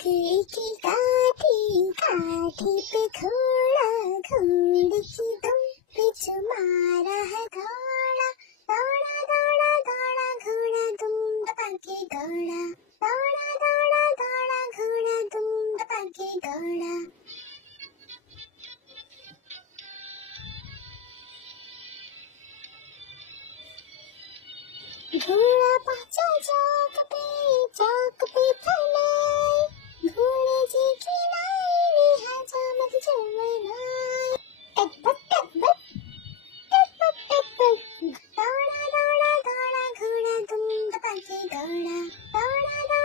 लकड़ी की काठी काठी पे घोड़ा घोड़े की दुम पे मारा है घोड़ा दौड़ा दौड़ा दौड़ा घोड़ा दुम दबा के दौड़ा दौड़ा दौड़ा दौड़ा घोड़ा दुम दबा के दौड़ा। घोड़ा पहुंचा चौक पे थमे घोड़े जी की नाई ने हजामत जमाना टक टक दौड़ा दौड़ा दौड़ा घोड़ा दुम दबा के दौड़ा दौड़ा